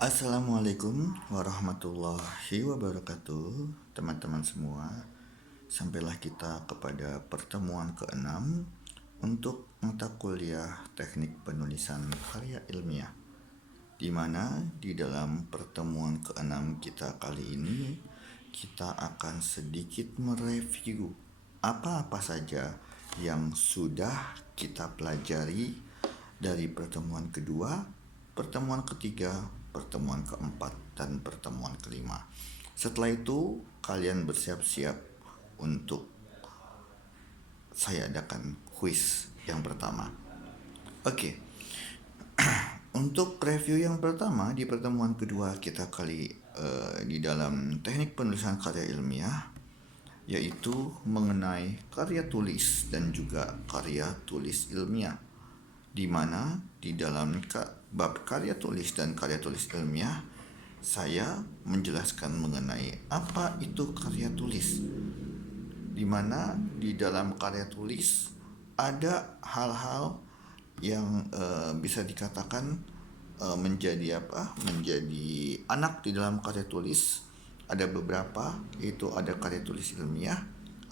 Assalamualaikum warahmatullahi wabarakatuh. Teman-teman semua, sampailah kita kepada pertemuan ke-6 untuk mata kuliah Teknik Penulisan Karya Ilmiah, di mana di dalam pertemuan ke-6 kita kali ini kita akan sedikit mereview apa-apa saja yang sudah kita pelajari dari pertemuan kedua, pertemuan ketiga, pertemuan keempat, dan pertemuan kelima. Setelah itu kalian bersiap-siap untuk saya adakan kuis yang pertama. Oke. Untuk review yang pertama di pertemuan kedua kita di dalam teknik penulisan karya ilmiah, yaitu mengenai karya tulis dan juga karya tulis ilmiah, di mana di dalam bab karya tulis dan karya tulis ilmiah saya menjelaskan mengenai apa itu karya tulis, di mana di dalam karya tulis ada hal-hal yang bisa dikatakan menjadi anak di dalam karya tulis. Ada beberapa, yaitu ada karya tulis ilmiah,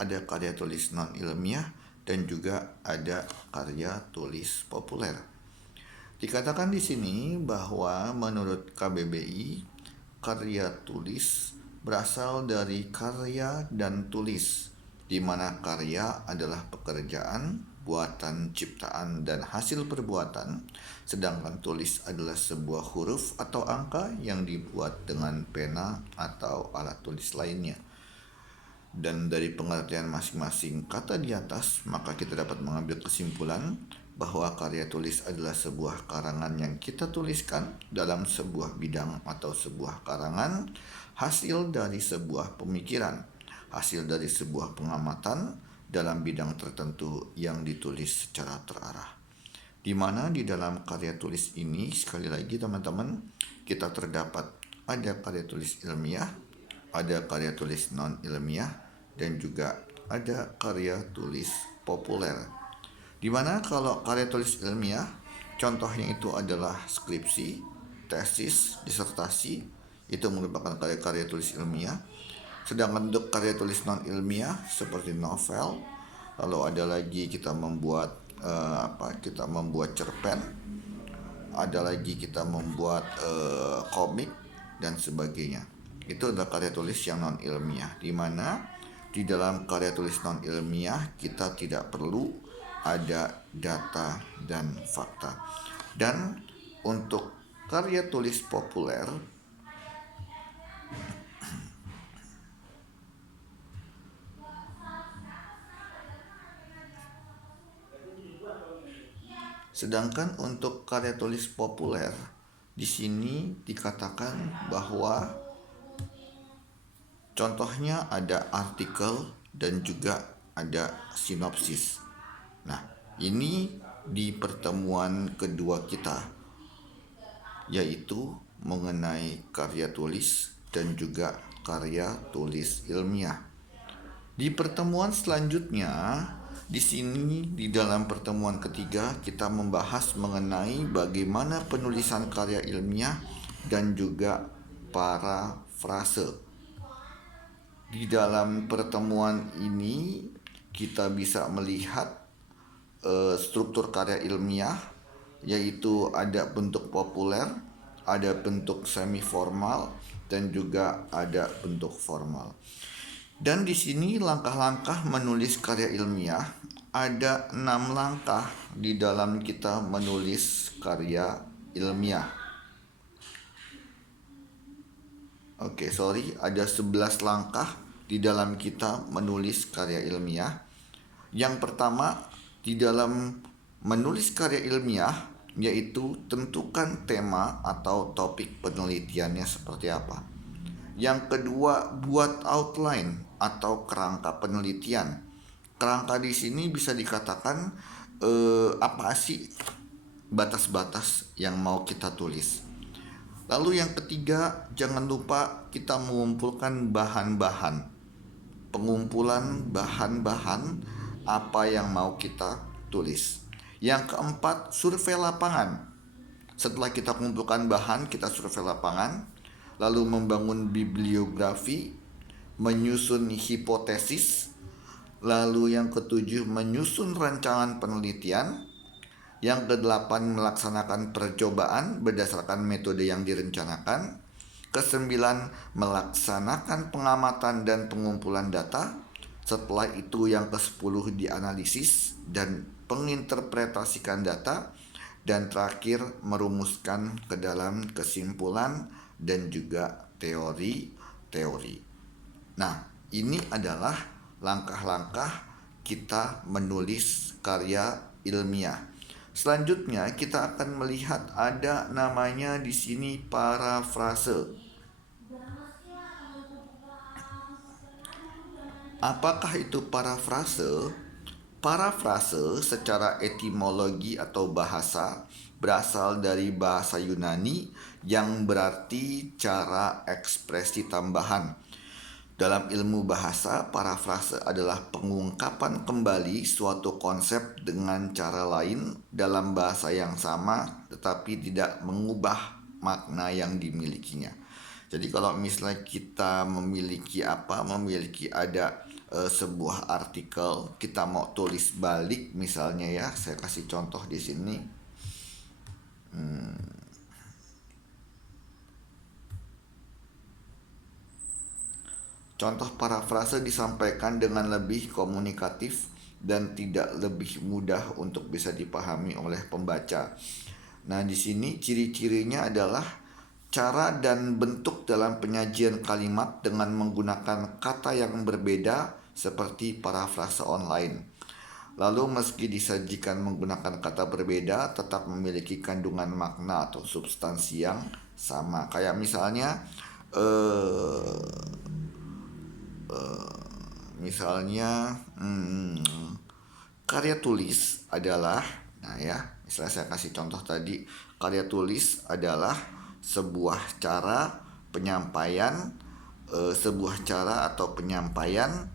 ada karya tulis non ilmiah, dan juga ada karya tulis populer. Dikatakan di sini bahwa menurut KBBI, karya tulis berasal dari karya dan tulis, di mana karya adalah pekerjaan, buatan, ciptaan, dan hasil perbuatan, sedangkan tulis adalah sebuah huruf atau angka yang dibuat dengan pena atau alat tulis lainnya. Dan dari pengertian masing-masing kata di atas, maka kita dapat mengambil kesimpulan bahwa karya tulis adalah sebuah karangan yang kita tuliskan dalam sebuah bidang atau sebuah karangan, hasil dari sebuah pemikiran, hasil dari sebuah pengamatan dalam bidang tertentu yang ditulis secara terarah. Di mana di dalam karya tulis ini, sekali lagi teman-teman, kita terdapat ada karya tulis ilmiah, ada karya tulis non ilmiah, dan juga ada karya tulis populer. Di mana kalau karya tulis ilmiah, contohnya itu adalah skripsi, tesis, disertasi, itu merupakan karya-karya tulis ilmiah. Sedangkan untuk karya tulis non ilmiah seperti novel, lalu ada lagi kita membuat cerpen, ada lagi kita membuat komik dan sebagainya. Itu adalah karya tulis yang non ilmiah, di mana di dalam karya tulis non ilmiah kita tidak perlu ada data dan fakta. Dan untuk karya tulis populer, sedangkan untuk karya tulis populer di sini dikatakan bahwa contohnya ada artikel dan juga ada sinopsis. Nah, ini di pertemuan kedua kita, yaitu mengenai karya tulis dan juga karya tulis ilmiah. Di pertemuan selanjutnya, di sini di dalam pertemuan ketiga kita membahas mengenai bagaimana penulisan karya ilmiah dan juga parafrase. Di dalam pertemuan ini kita bisa melihat struktur karya ilmiah, yaitu ada bentuk populer, ada bentuk semi formal, dan juga ada bentuk formal. Dan di sini langkah-langkah menulis karya ilmiah, ada 6 langkah di dalam kita menulis karya ilmiah. Ada 11 langkah di dalam kita menulis karya ilmiah. Yang pertama, di dalam menulis karya ilmiah, yaitu tentukan tema atau topik penelitiannya seperti apa. Yang kedua, buat outline atau kerangka penelitian. Kerangka di sini bisa dikatakan apa sih batas-batas yang mau kita tulis. Lalu yang ketiga, jangan lupa kita mengumpulkan bahan-bahan. Pengumpulan bahan-bahan apa yang mau kita tulis. Yang keempat, survei lapangan. Setelah kita kumpulkan bahan, kita survei lapangan, lalu membangun bibliografi, menyusun hipotesis, lalu yang ketujuh menyusun rancangan penelitian, yang kedelapan melaksanakan percobaan berdasarkan metode yang direncanakan, kesembilan melaksanakan pengamatan dan pengumpulan data, setelah itu yang ke-10 dianalisis dan penginterpretasikan data, dan terakhir merumuskan ke dalam kesimpulan dan juga teori-teori. Nah, ini adalah langkah-langkah kita menulis karya ilmiah. Selanjutnya kita akan melihat ada namanya di sini parafrase. Apakah itu parafrase? Parafrase secara etimologi atau bahasa berasal dari bahasa Yunani yang berarti cara ekspresi tambahan. Dalam ilmu bahasa, parafrase adalah pengungkapan kembali suatu konsep dengan cara lain dalam bahasa yang sama tetapi tidak mengubah makna yang dimilikinya. Jadi kalau misalnya kita memiliki ada sebuah artikel, kita mau tulis balik misalnya ya, saya kasih contoh di sini. Contoh parafrase disampaikan dengan lebih komunikatif dan tidak lebih mudah untuk bisa dipahami oleh pembaca. Nah, di sini ciri-cirinya adalah cara dan bentuk dalam penyajian kalimat dengan menggunakan kata yang berbeda seperti parafrase online. Lalu meski disajikan menggunakan kata berbeda, tetap memiliki kandungan makna atau substansi yang sama. Kayak misalnya misalnya karya tulis adalah, nah ya, misalnya saya kasih contoh tadi, karya tulis adalah sebuah cara penyampaian, sebuah cara atau penyampaian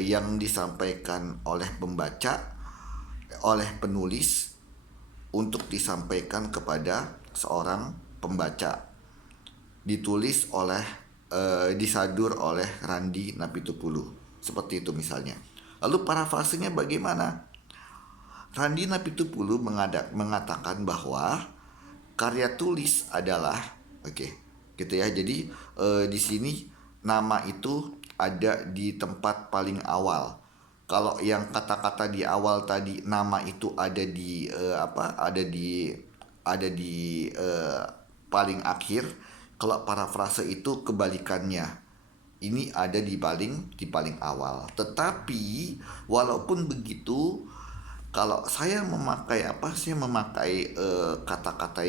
yang disampaikan oleh pembaca, oleh penulis untuk disampaikan kepada seorang pembaca, ditulis oleh disadur oleh Randi Napitupulu, seperti itu misalnya. Lalu parafrasenya bagaimana? Randi Napitupulu mengatakan bahwa karya tulis adalah, gitu ya. Jadi di sini nama itu ada di tempat paling awal. Kalau yang kata-kata di awal tadi, nama itu ada di paling akhir. Kalau parafrase itu kebalikannya. Ini ada di paling awal. Tetapi walaupun begitu, kalau saya memakai kata-kata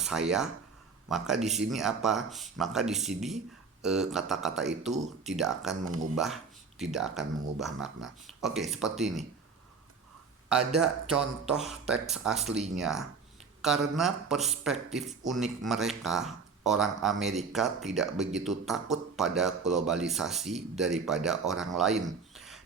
saya, maka di sini Maka di sini kata-kata itu tidak akan mengubah makna. Oke, seperti ini. Ada contoh teks aslinya. Karena perspektif unik mereka, orang Amerika tidak begitu takut pada globalisasi daripada orang lain.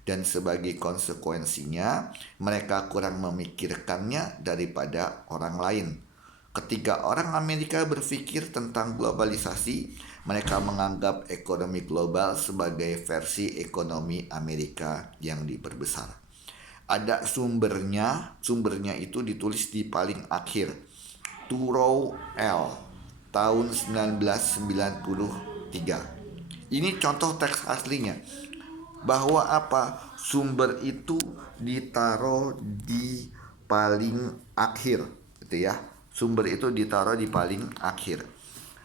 Dan sebagai konsekuensinya, mereka kurang memikirkannya daripada orang lain. Ketika orang Amerika berpikir tentang globalisasi, mereka menganggap ekonomi global sebagai versi ekonomi Amerika yang diperbesar. Ada sumbernya itu ditulis di paling akhir. Thoreau L. tahun 1993. Ini contoh teks aslinya. Bahwa sumber itu ditaruh di paling akhir, gitu ya. Sumber itu ditaruh di paling akhir.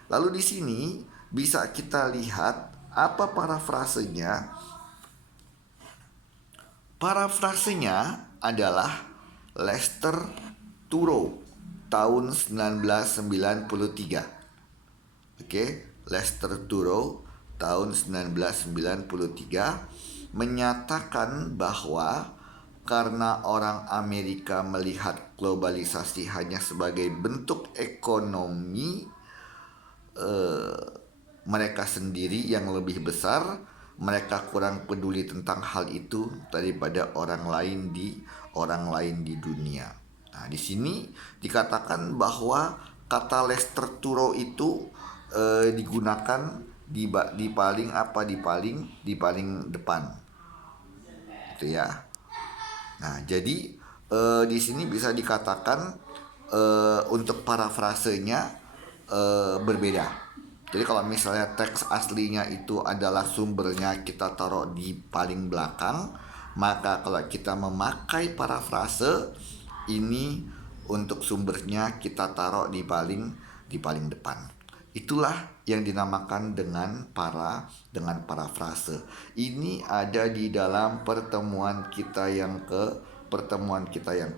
Lalu di sini bisa kita lihat apa parafrasenya. Parafrasenya adalah Lester Thoreau tahun 1993. Lester Thoreau tahun 1993 menyatakan bahwa karena orang Amerika melihat globalisasi hanya sebagai bentuk ekonomi mereka sendiri yang lebih besar, mereka kurang peduli tentang hal itu daripada orang lain di dunia. Nah, di sini dikatakan bahwa kata lesterturo itu digunakan di paling di paling depan, gitu ya. Nah, jadi di sini bisa dikatakan untuk parafrasenya berbeda. Jadi kalau misalnya teks aslinya itu adalah sumbernya kita taruh di paling belakang, maka kalau kita memakai parafrase ini untuk sumbernya kita taruh di paling depan. Itulah yang dinamakan dengan parafrase. Ini ada di dalam pertemuan kita yang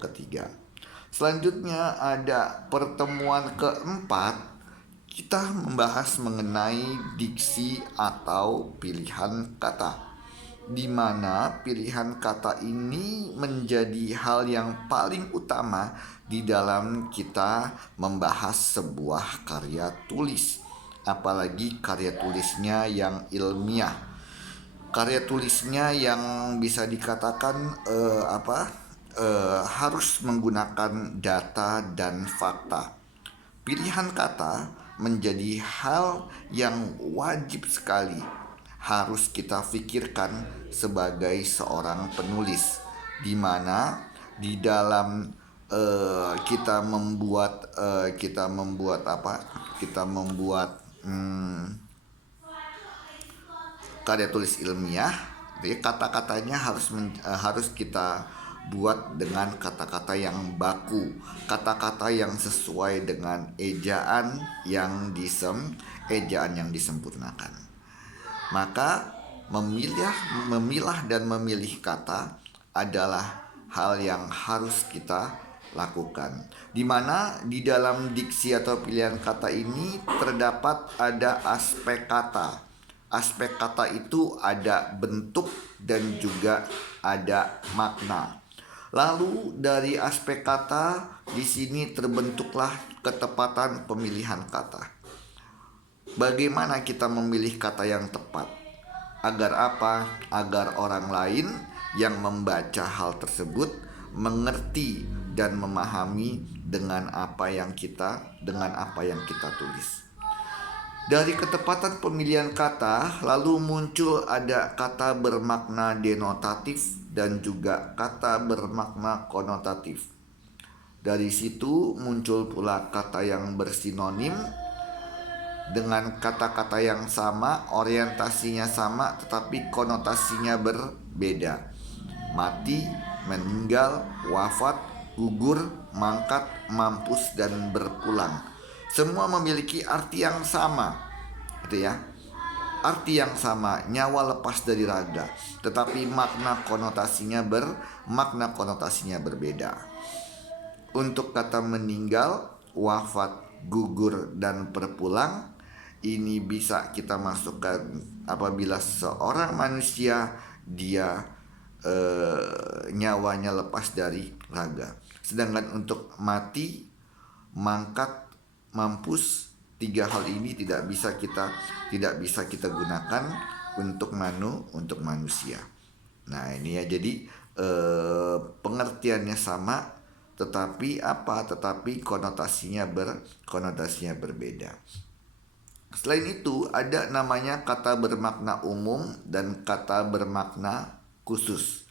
ketiga. Selanjutnya ada pertemuan keempat, kita membahas mengenai diksi atau pilihan kata, di mana pilihan kata ini menjadi hal yang paling utama di dalam kita membahas sebuah karya tulis, apalagi karya tulisnya yang ilmiah, karya tulisnya yang bisa dikatakan harus menggunakan data dan fakta. Pilihan kata menjadi hal yang wajib sekali harus kita pikirkan sebagai seorang penulis, di mana di dalam kita membuat karya tulis ilmiah, kata-katanya harus kita buat dengan kata-kata yang baku, kata-kata yang sesuai dengan ejaan yang disempurnakan. Maka memilah dan memilih kata adalah hal yang harus kita lakukan, di mana di dalam diksi atau pilihan kata ini terdapat ada aspek kata. Aspek kata itu ada bentuk dan juga ada makna. Lalu dari aspek kata di sini terbentuklah ketepatan pemilihan kata. Bagaimana kita memilih kata yang tepat? Agar apa? Agar orang lain yang membaca hal tersebut mengerti dan memahami dengan apa yang kita tulis. Dari ketepatan pemilihan kata, lalu muncul ada kata bermakna denotatif dan juga kata bermakna konotatif. Dari situ muncul pula kata yang bersinonim dengan kata-kata yang sama, orientasinya sama, tetapi konotasinya berbeda. Mati, meninggal, wafat, gugur, mangkat, mampus, dan berpulang. Semua memiliki arti yang sama, gitu ya. Arti yang sama, nyawa lepas dari raga, tetapi makna konotasinya berbeda. Untuk kata meninggal, wafat, gugur, dan berpulang, ini bisa kita masukkan apabila seorang manusia dia nyawanya lepas dari raga. Sedangkan untuk mati, mangkat, mampus, tiga hal ini tidak bisa kita gunakan untuk manusia. Nah, ini ya, jadi pengertiannya sama, tetapi konotasinya berbeda. Selain itu ada namanya kata bermakna umum dan kata bermakna khusus.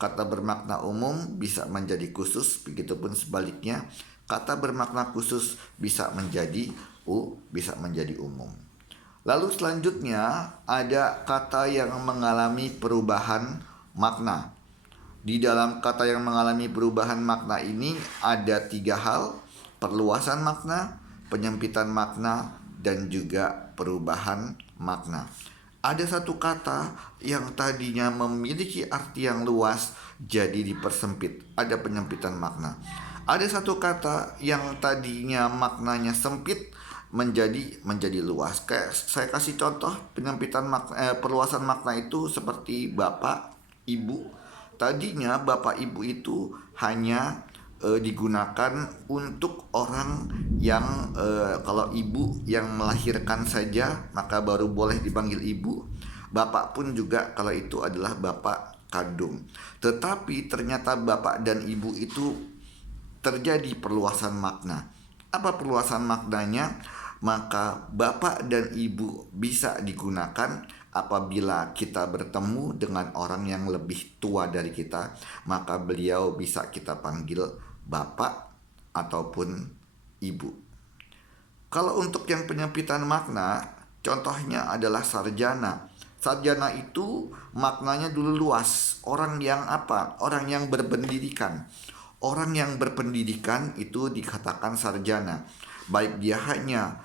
Kata bermakna umum bisa menjadi khusus, begitupun sebaliknya. Kata bermakna khusus bisa menjadi umum. Lalu selanjutnya ada kata yang mengalami perubahan makna. Di dalam kata yang mengalami perubahan makna ini ada tiga hal: perluasan makna, penyempitan makna, dan juga perubahan makna. Ada satu kata yang tadinya memiliki arti yang luas jadi dipersempit, ada penyempitan makna. Ada satu kata yang tadinya maknanya sempit menjadi luas. Kayak saya kasih contoh penyempitan perluasan makna itu seperti bapak, ibu. Tadinya bapak ibu itu hanya digunakan untuk orang yang kalau ibu yang melahirkan saja maka baru boleh dipanggil ibu. Bapak pun juga kalau itu adalah bapak kandung. Tetapi ternyata bapak dan ibu itu terjadi perluasan makna. Apa perluasan maknanya? Maka bapak dan ibu bisa digunakan apabila kita bertemu dengan orang yang lebih tua dari kita, maka beliau bisa kita panggil bapak ataupun ibu. Kalau untuk yang penyempitan makna, contohnya adalah sarjana. Sarjana itu maknanya dulu luas. Orang yang apa? Orang yang berpendidikan. Orang yang berpendidikan itu dikatakan sarjana. Baik dia hanya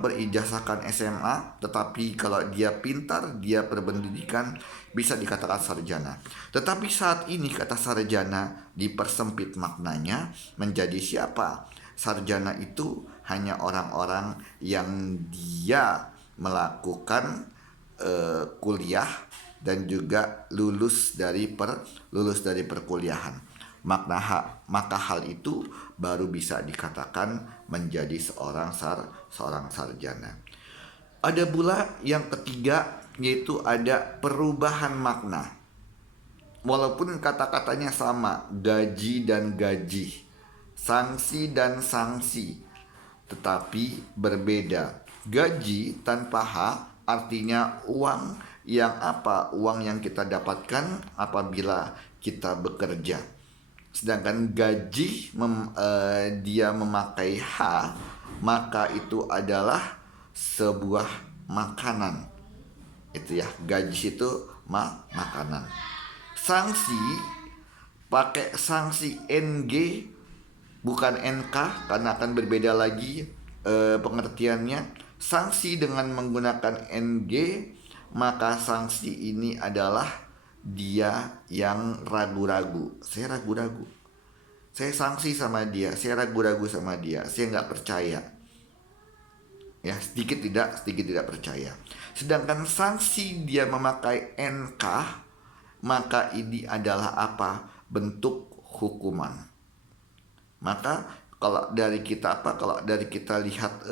berijazahkan SMA, tetapi kalau dia pintar, dia berpendidikan, bisa dikatakan sarjana. Tetapi saat ini kata sarjana dipersempit maknanya menjadi siapa? Sarjana itu hanya orang-orang yang dia melakukan kuliah dan juga lulus dari perkuliahan. Maka hal itu baru bisa dikatakan menjadi seorang sarjana. Ada pula yang ketiga, yaitu ada perubahan makna. Walaupun kata-katanya sama, gaji dan gaji, sanksi dan sanksi, tetapi berbeda. Gaji tanpa H artinya uang yang apa? Uang yang kita dapatkan apabila kita bekerja. Sedangkan gaji dia memakai H, maka itu adalah sebuah makanan. Itu ya, gaji itu makanan. Sanksi pakai sanksi NG bukan NK karena akan berbeda lagi pengertiannya. Sanksi dengan menggunakan NG, maka sanksi ini adalah dia yang ragu-ragu. Saya ragu-ragu. Saya sanksi sama dia. Saya ragu-ragu sama dia. Saya nggak percaya. Ya, sedikit tidak percaya. Sedangkan sanksi dia memakai NK, maka ini adalah apa? Bentuk hukuman. Maka kalau dari kita lihat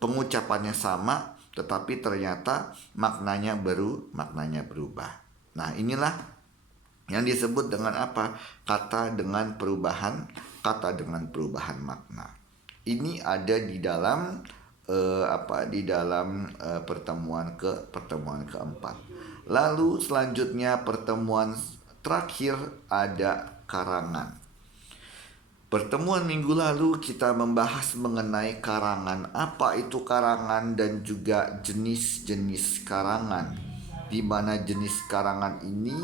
pengucapannya sama, tetapi ternyata maknanya berubah. Nah, inilah yang disebut dengan apa? Kata dengan perubahan makna. Ini ada di dalam pertemuan keempat. Lalu selanjutnya pertemuan terakhir ada karangan. Pertemuan minggu lalu kita membahas mengenai karangan. Apa itu karangan dan juga jenis-jenis karangan. Di mana jenis karangan ini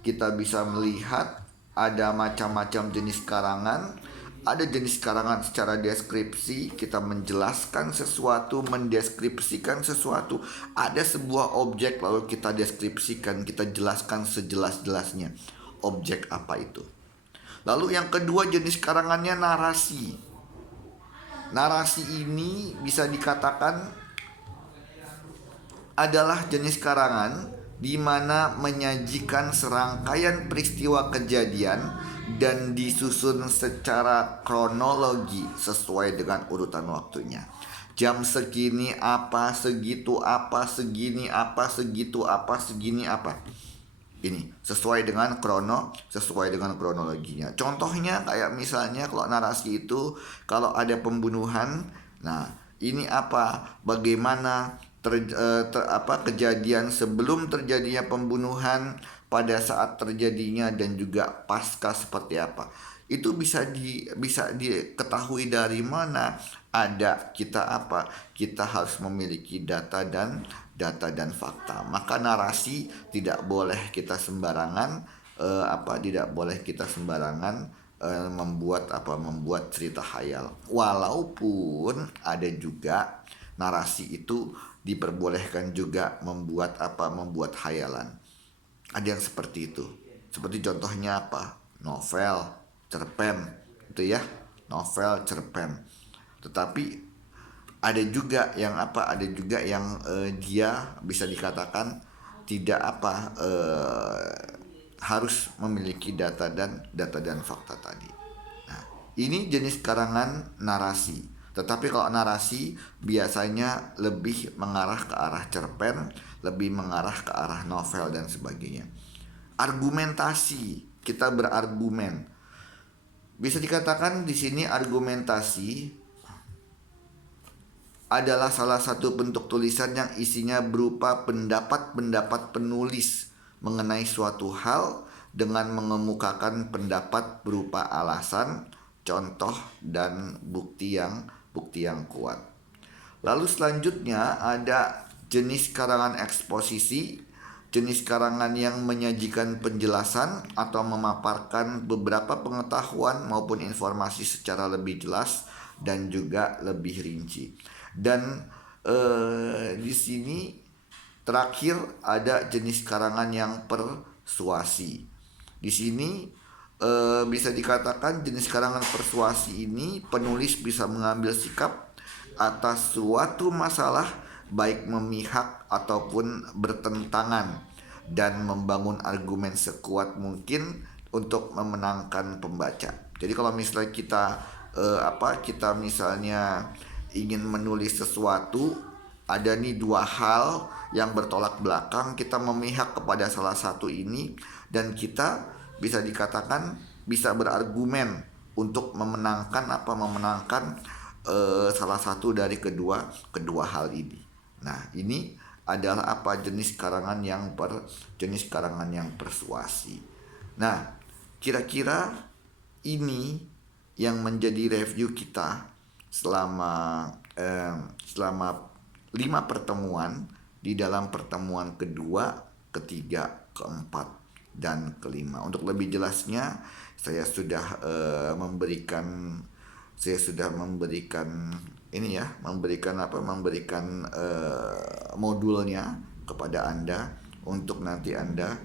kita bisa melihat ada macam-macam jenis karangan. Ada jenis karangan secara deskripsi, kita menjelaskan sesuatu, mendeskripsikan sesuatu. Ada sebuah objek lalu kita deskripsikan, kita jelaskan sejelas-jelasnya. Objek apa itu? Lalu yang kedua jenis karangannya narasi. Narasi ini bisa dikatakan adalah jenis karangan di mana menyajikan serangkaian peristiwa kejadian dan disusun secara kronologi sesuai dengan urutan waktunya. Jam segini apa, segitu apa, segini apa, segitu apa, segini apa. Ini sesuai dengan kronologinya. Contohnya kayak misalnya kalau narasi itu kalau ada pembunuhan, nah ini apa? Bagaimana kejadian sebelum terjadinya pembunuhan, pada saat terjadinya dan juga pasca seperti apa. Itu bisa diketahui dari mana? Ada kita harus memiliki data dan fakta. Maka narasi tidak boleh kita sembarangan membuat cerita khayal. Walaupun ada juga narasi itu diperbolehkan juga membuat khayalan. Ada yang seperti itu. Seperti contohnya apa? Novel, cerpen, itu ya. Novel, cerpen. Tetapi ada juga yang dia bisa dikatakan tidak harus memiliki data dan fakta tadi. Nah, ini jenis karangan narasi. Tetapi kalau narasi biasanya lebih mengarah ke arah cerpen, lebih mengarah ke arah novel dan sebagainya. Argumentasi, kita berargumen. Bisa dikatakan di sini argumentasi adalah salah satu bentuk tulisan yang isinya berupa pendapat-pendapat penulis mengenai suatu hal dengan mengemukakan pendapat berupa alasan, contoh, dan bukti yang kuat. Lalu selanjutnya ada jenis karangan eksposisi, jenis karangan yang menyajikan penjelasan atau memaparkan beberapa pengetahuan maupun informasi secara lebih jelas dan juga lebih rinci. Dan di sini terakhir ada jenis karangan yang persuasi. Di sini bisa dikatakan jenis karangan persuasi ini penulis bisa mengambil sikap atas suatu masalah baik memihak ataupun bertentangan dan membangun argumen sekuat mungkin untuk memenangkan pembaca. Jadi kalau misalnya kita misalnya ingin menulis sesuatu, ada nih dua hal yang bertolak belakang, kita memihak kepada salah satu ini dan kita bisa dikatakan bisa berargumen untuk memenangkan salah satu dari kedua hal ini. Nah, ini adalah jenis karangan yang persuasi. Nah, kira-kira ini yang menjadi review kita selama 5 pertemuan di dalam pertemuan kedua, ketiga, keempat, dan kelima. Untuk lebih jelasnya saya sudah memberikan modulnya kepada Anda untuk nanti Anda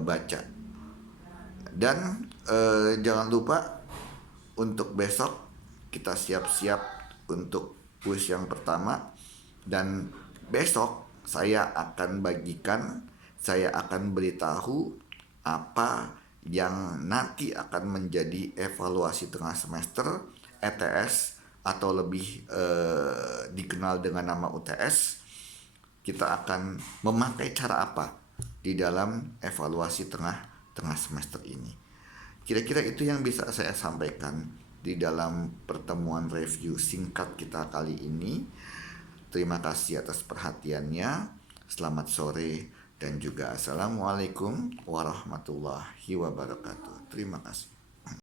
baca. Dan jangan lupa untuk besok kita siap-siap untuk kuis yang pertama, dan besok saya akan beritahu apa yang nanti akan menjadi evaluasi tengah semester ETS atau lebih dikenal dengan nama UTS. Kita akan memakai cara apa di dalam evaluasi tengah semester ini. Kira-kira itu yang bisa saya sampaikan di dalam pertemuan review singkat kita kali ini. Terima kasih atas perhatiannya. Selamat sore dan juga assalamualaikum warahmatullahi wabarakatuh. Terima kasih.